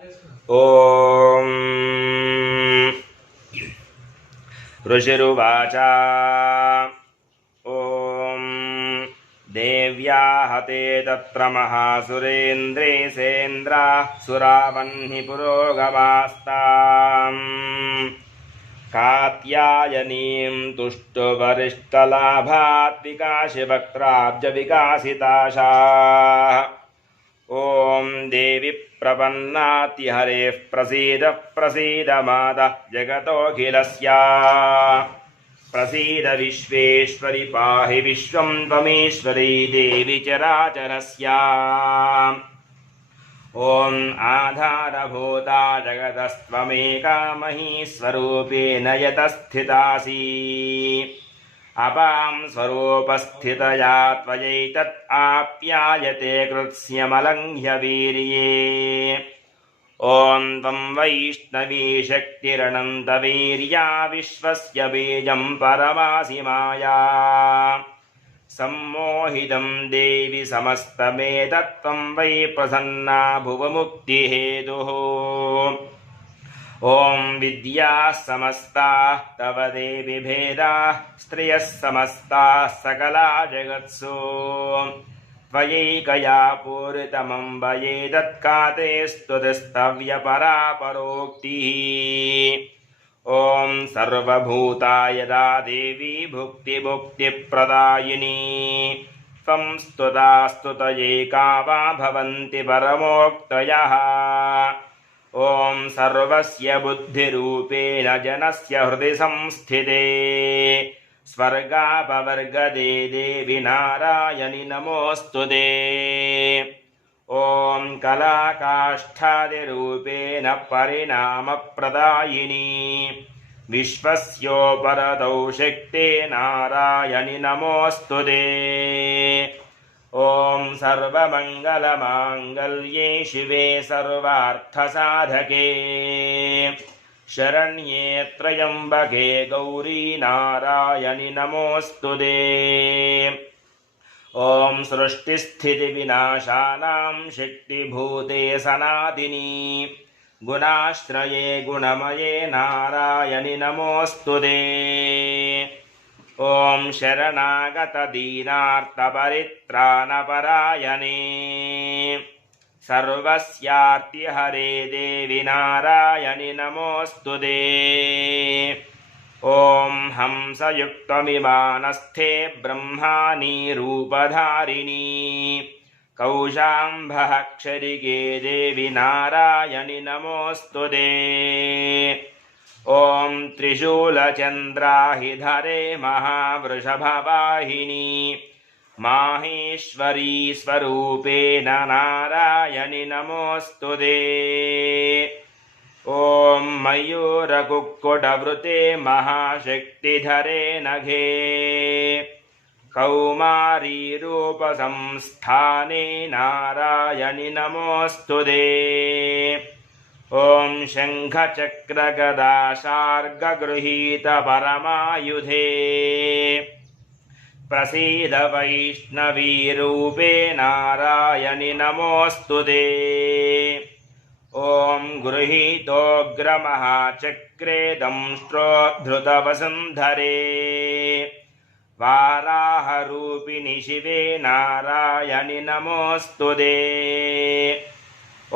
ॐ ऋषिरुवाच ॐ देव्या हते तत्र महासुरेन्द्रे सेन्द्राः सुरावह्नि पुरोगमास्ताम् कात्यायनीं तुष्टुवरिष्ठलाभात् विकाशिवक्त्राब्जविकासिताशाः ॐ देवि प्रपन्नातिहरेः प्रसीद प्रसीद मातः जगतोऽखिलस्य प्रसीद विश्वेश्वरि पाहि विश्वं त्वमीश्वरी देवि चराचरस्य ॐ आधारभूता जगतस्त्वमेका महीस्वरूपेण यतस्थितासि अपां स्वरूपस्थितया त्वयैतत् आप्यायते कृत्स्नमलङ्घ्य वीर्ये ॐ त्वं वैष्णवी शक्तिरनन्तवीर्या विश्वस्य बीजं परमासि माया सम्मोहितं देवि समस्तमेतत्त्वं वै प्रसन्ना भुवमुक्तिहेतुः ॐ विद्याः समस्ताः तव देवि भेदाः स्त्रियः समस्ताः सकला जगत्सु त्वयैकया पूरितमम्ब एतत्काते स्तुतिस्तव्यपरापरोक्तिः ॐ सर्वभूता यदा देवी भुक्तिमुक्तिप्रदायिनी त्वं स्तुता स्तुतयेका वा भवन्ति परमोक्तयः ॐ सर्वस्य बुद्धिरूपेण जनस्य हृदि संस्थिते स्वर्गापवर्गदे देवि नारायणि नमोऽस्तुते ॐ कलाकाष्ठादिरूपेण परिणामप्रदायिनी विश्वस्योपरतौ शक्ते नारायणि नमोऽस्तुते ॐ सर्वमङ्गलमाङ्गल्ये शिवे सर्वार्थसाधके शरण्ये त्र्यम्बके गौरी नारायणि नमोऽस्तुते ॐ सृष्टिस्थितिविनाशानां शक्तिभूते सनातिनी गुणाश्रये गुणमये नारायणि नमोऽस्तुते ॐ शरणागतदीनार्तपरित्राणपरायणे सर्वस्यार्तिहरे देवि नारायणि नमोऽस्तुते ॐ हंसयुक्तविमानस्थे ब्रह्माणि रूपधारिणी कौशाम्भक्षरिके देवि नारायणि नमोऽस्तुते ॐ त्रिशूलचन्द्राहिधरे महावृषभवाहिनी माहेश्वरी स्वरूपेण नारायणि नमोऽस्तुते ॐ मयूरकुक्कुटवृते महाशक्तिधरे नघे कौमारीरूपसंस्थाने नारायणि नमोऽस्तुते ॐ शङ्खचक्रगदाशार्गगृहीतपरमायुधे प्रसीद वैष्णवीरूपे नारायणि नमोऽस्तुते ॐ गृहीतोऽग्रमहाचक्रे दंष्ट्रोद्धृतवसुन्धरे वाराहरूपिणि शिवे नारायणि नमोऽस्तुते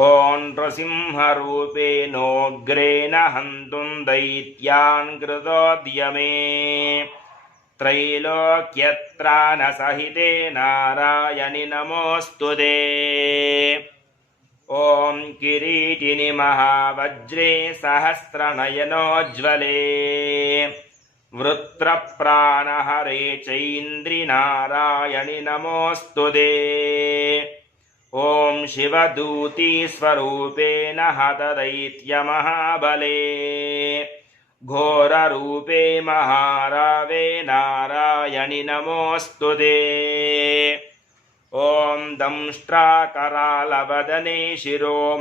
ॐ नृसिंहरूपेणोग्रेण हन्तुं दैत्यान् कृतोद्यमे त्रैलोक्यत्राणसहिते नारायणि नमोऽस्तुते ॐ किरीटिनि महावज्रे सहस्रनयनोज्ज्वले वृत्रप्राणहरे चैन्द्रि नारायणि नमोऽस्तुते ॐ शिवदूतीस्वरूपेण हतदैत्यमहाबले घोररूपे महारावे नारायणि नमोऽस्तुते ॐ दंष्ट्राकरालवदने शिरोमालाविभूषणे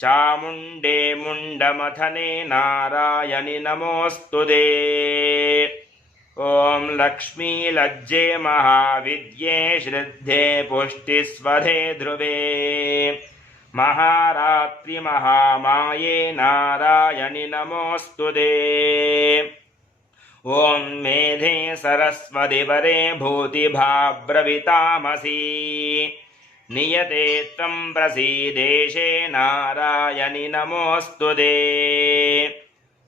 चामुण्डे मुण्डमथने नारायणि नमोऽस्तुते ॐ लक्ष्मीलज्जे महाविद्ये श्रद्धे पुष्टिस्वधे ध्रुवे महारात्रि महामाये नारायणि नमोऽस्तुते। ॐ मेधे सरस्वति वरे भूतिभाब्रवीतामसि नियते त्वं प्रसीदेशे नारायणि नमोऽस्तुते।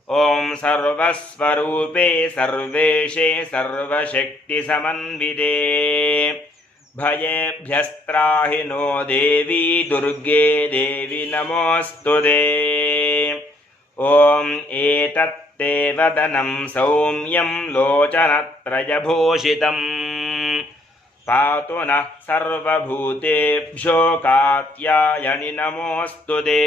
ॐ सर्वस्वरूपे सर्वेशे सर्वशक्तिसमन्विते भयेभ्यस्त्राहि नो देवी दुर्गे देवी नमोऽस्तुते। ॐ एतत्ते वदनं सौम्यं लोचनत्रयभूषितम् पातु नः सर्वभूतेभ्यो कात्यायनि नमोऽस्तुते।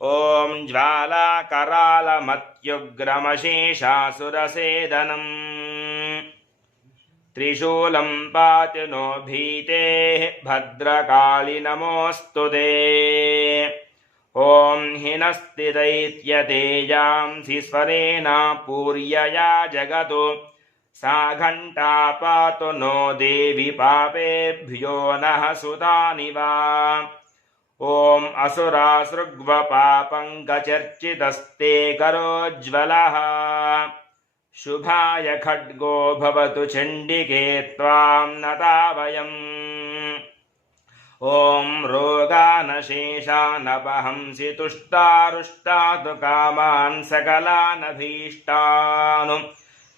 ॐ ज्वालाकरालमत्युग्रमशेषासुरसेदनम् त्रिशूलं पातु नो भीतेः भद्रकाळि नमोऽस्तुते। ॐ हिनस्तिदैत्यतेजांसि स्वरेणा पूर्यया जगतु सा घण्टा पातु नो देवि पापेभ्यो नः सुतानि वा। ॐ असुरासृग्वपापङ्कचर्चितस्ते करोज्ज्वलः शुभाय खड्गो भवतु चण्डिके त्वां नता वयम्। ॐ रोगानशेषानपहंसि तुष्टारुष्टातु कामान् सकलानभीष्टान्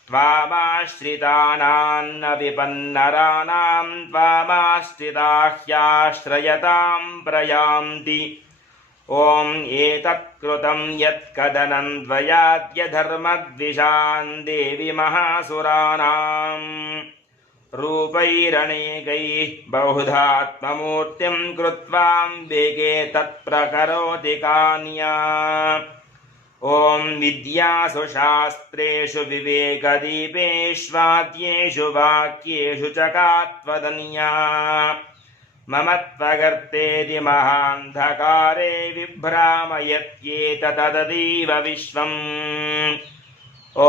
त्वामाश्रितानान्न विपन्नराणां त्वामाश्रिता ह्याश्रयतां प्रयान्ति। ॐ एतत्कृतं यत्कदनं द्वयाद्यधर्मद्विषान् देवि महासुराणां रूपैरणैकैः बहुधात्ममूर्तिं कृत्वाम्बिके तत्प्रकरोति कान्या। ॐ विद्यासु शास्त्रेषु विवेकदीपेष्वाद्येषु वाक्येषु च का त्वदन्या। मम त्वगर्तेति महान्धकारे विभ्रामयत्येतदतीव विश्वम्। ॐ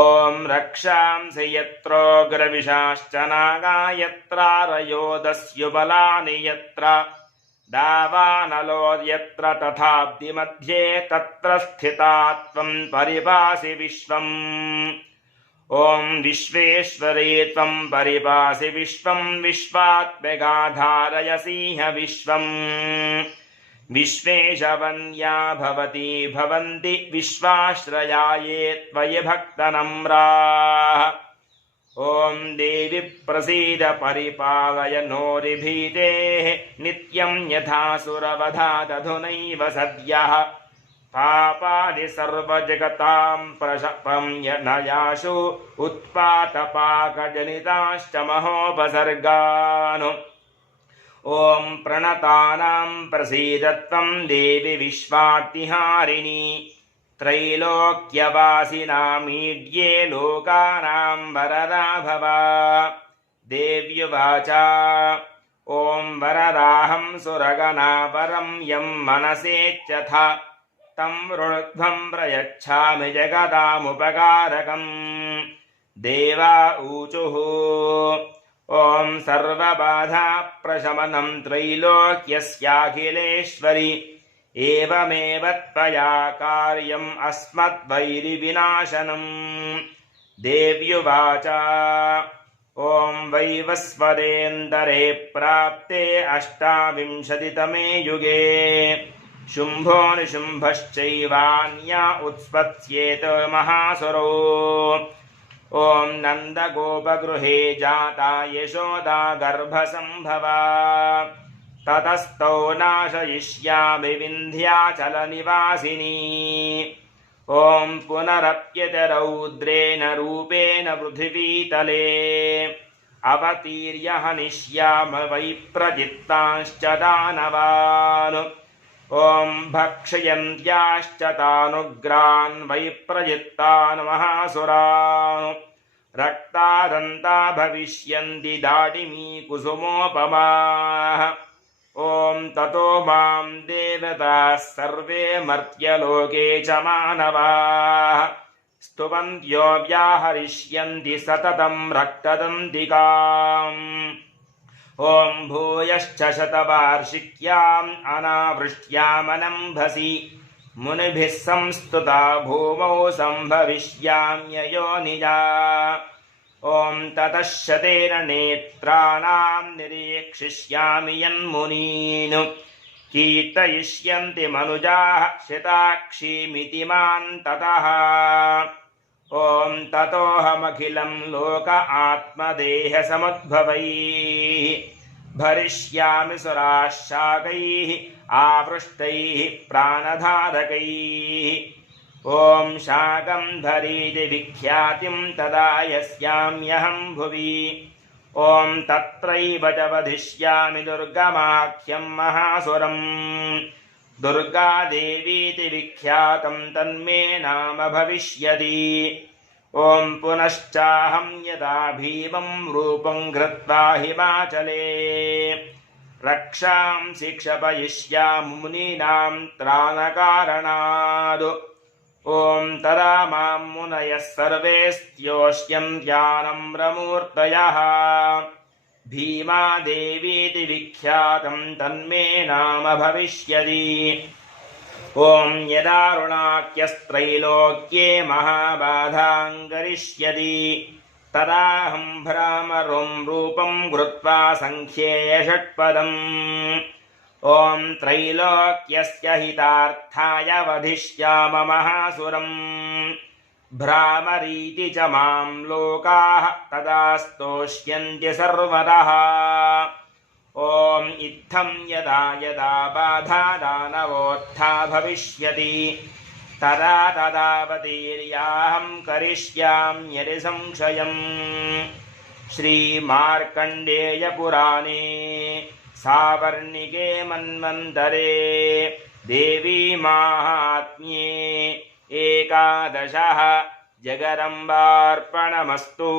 रक्षांसि यत्रोग्रविशाश्च नागा यत्रारयो दस्युबलानि यत्र दावानलो यत्र तथाब्धिमध्ये तत्र स्थिता त्वं परिपासि विश्वम्। ॐ विश्वेश्वरे त्वं परिपासि विश्वं विश्वात्मगाधारयसीह विश्वम्। विश्वेशवन्या भवती भवन्ति विश्वाश्रया ये त्वयि भक्तनम्राः। ॐ देवि प्रसीद परिपालय नोरिभीतेः नित्यं यथासुरवधादधुनैव सद्यः पापादि सर्वजगतां प्रशपम्यनयाशु उत्पातपाकजनिताश्च महोपसर्गान्। ॐ प्रणतानां प्रसीद त्वं देवि विश्वार्तिहारिणी त्रैलोक्यवासिनामीड्ये लोकानां वरदा भव। देव्युवाच ॐ वरदाहं सुरगणा वरं यं मनसेच्छथ तं ऋणध्वं प्रयच्छामि जगदामुपकारकम्। देवा ऊचुः ॐ सर्वबाधाप्रशमनं त्रैलोक्यस्याखिलेश्वरि एवमेव त्वया कार्यम् अस्मद्वैरिविनाशनम्। देव्युवाच ॐ वैवस्वतेन्दरे प्राप्ते 28तमे युगे शुम्भो निशुम्भश्चैवान्या उत्पत्स्येत महासुरो। ॐ नन्दगोपगृहे जाता यशोदा गर्भसम्भवा ततस्तौ नाशयिष्यामि विन्ध्याचलनिवासिनी। ॐ पुनरप्यतिरौद्रेण रूपेण पृथिवीतले अवतीर्य हनिष्याम वैप्रचित्तांश्च दानवान्। ॐ भक्षयन्त्याश्च तानुग्रान् वैप्रचित्तान् महासुरान् रक्तादन्ता भविष्यन्ति दाडिमी कुसुमोपमाः। ॐ ततो मां देवताः सर्वे मर्त्यलोके च मानवाः स्तुवन्त्यो व्याहरिष्यन्ति सततं रक्तदन्तिकाम् ॐ भूयश्च शतवार्षिक्याम् अनावृष्ट्यामनम्भसि मुनिभिः संस्तुता भूमौ सम्भविष्याम्ययोनिजा ॐ ततः शतेन नेत्राणां निरीक्षिष्यामि यन्मुनीन् कीर्तयिष्यन्ति मनुजाः शताक्षीमिति मां ततः ॐ ततोऽहमखिलं लोक आत्मदेहसमुद्भवैः भरिष्यामि सुराः शाकैः आवृष्टैः प्राणधारकैः ॐ शाकम्भरीति विख्यातिं तदा यस्याम्यहं भुवि ॐ तत्रैव च वधिष्यामि दुर्गमाख्यं महासुरम् दुर्गादेवीति विख्यातं तन्मे नाम भविष्यति ॐ पुनश्चाहं यदा भीमं रूपं धृत्वा हिमाचले रक्षांसि क्षपयिष्यामि मुनीनां त्राणकारणाद् ॐ तदा मां मुनयः सर्वे स्तोष्यन्त्यानम्रमूर्तयः भीमादेवीति विख्यातं तन्मे नाम भविष्यति ॐ यदारुणाख्यस्त्रैलोक्ये महाबाधाङ्करिष्यति तदाहं भ्रामरुं रूपं कृत्वा सङ्ख्येय षट्पदम् ॐ त्रैलोक्यस्य हितार्थाय वधिष्याम महासुरम् भ्रामरीति च मां लोकाः तदा स्तोष्यन्ति सर्वतः ॐ इत्थं यदा यदा बाधा दानवोत्था भविष्यति तदा तदावतीर्याहं करिष्याम्यदि संशयम् श्रीमार्कण्डेयपुराणे सावर्णिके मन्वन्तरे देवी माहात्म्ये एकादशः जगदम्बार्पणमस्तु।